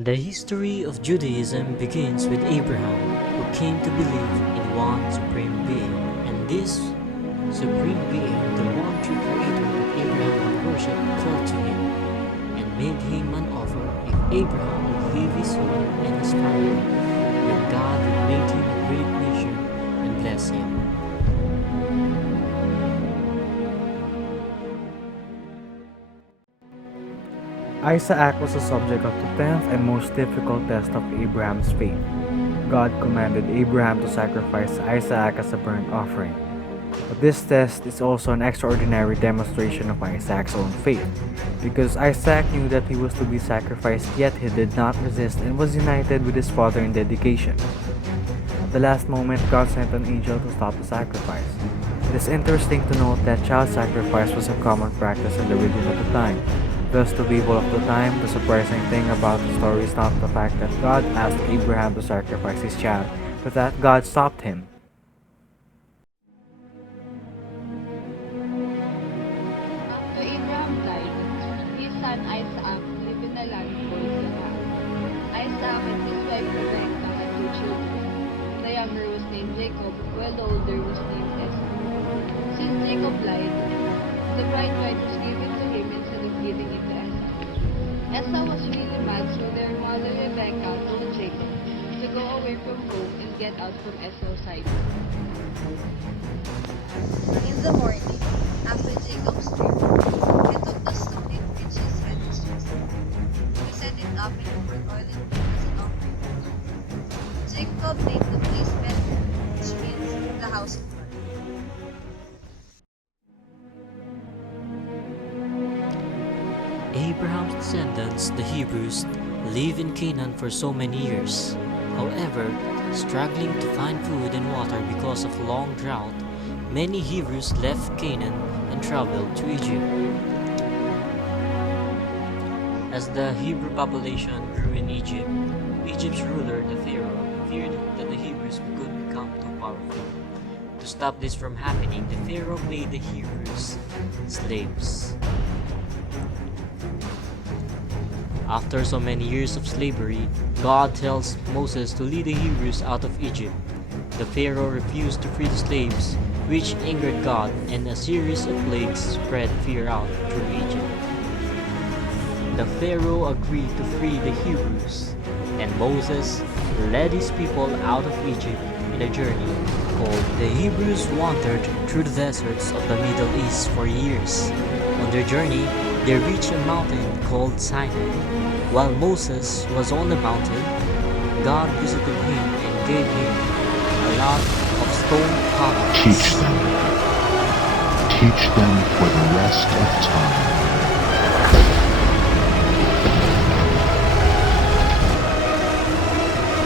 The history of Judaism begins with Abraham, who came to believe in one supreme being, and this supreme being, the one true creator that Abraham had worshipped, called to him and made him an offer if Abraham would leave his home and his family, then God would make him a great nation and bless him. Isaac was the subject of the 10th and most difficult test of Abraham's faith. God commanded Abraham to sacrifice Isaac as a burnt offering. But this test is also an extraordinary demonstration of Isaac's own faith, because Isaac knew that he was to be sacrificed, yet he did not resist and was united with his father in dedication. At the last moment, God sent an angel to stop the sacrifice. It is interesting to note that child sacrifice was a common practice in the region at the time. Thus, to people of the time, the surprising thing about the story is not the fact that God asked Abraham to sacrifice his child, but that God stopped him. After Abraham died, his son Isaac lived in a land called Canaan. Isaac and his wife Rebekah had two children. The younger was named Jacob, while the older was named Esau. Since Jacob died, the birthright was given to him instead of giving it to Esau. Esau was really mad, so their mother Rebekah told Jacob to go away from home and get out from Esau's sight. In the morning, after Jacob's dream, he took the stone in which his head was resting. He set it up in a burnt oil and meat as an offering to God. Jacob named the place Bethel, which means the house of God. Abraham's descendants, the Hebrews, lived in Canaan for so many years. However, struggling to find food and water because of long drought, many Hebrews left Canaan and traveled to Egypt. As the Hebrew population grew in Egypt, Egypt's ruler, the Pharaoh, feared that the Hebrews could become too powerful. To stop this from happening, the Pharaoh made the Hebrews slaves. After so many years of slavery, God tells Moses to lead the Hebrews out of Egypt. The Pharaoh refused to free the slaves, which angered God, and a series of plagues spread fear out through Egypt. The Pharaoh agreed to free the Hebrews, and Moses led his people out of Egypt in a journey called the Hebrews wandered through the deserts of the Middle East for years. On their journey, they reached a mountain called Sinai. While Moses was on the mountain, God visited him and gave him a lot of stone tablets. Teach them. Teach them for the rest of time.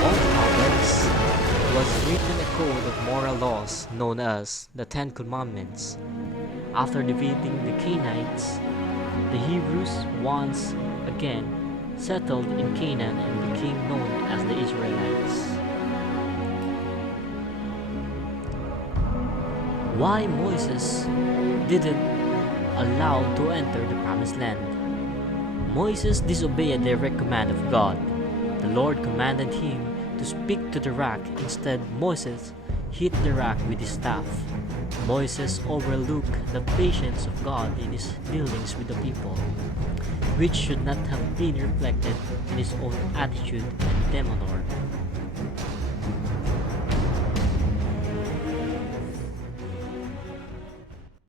On the tablets was written a code of moral laws known as the Ten Commandments. After defeating the Canaanites, the Hebrews once again settled in Canaan and became known as the Israelites. Why Moses didn't allow to enter the promised land? Moses disobeyed the direct command of God. The Lord commanded him to speak to the rock. Instead, Moses hit the rock with his staff. Moses overlooked the patience of God in his dealings with the people, which should not have been reflected in his own attitude and demeanor.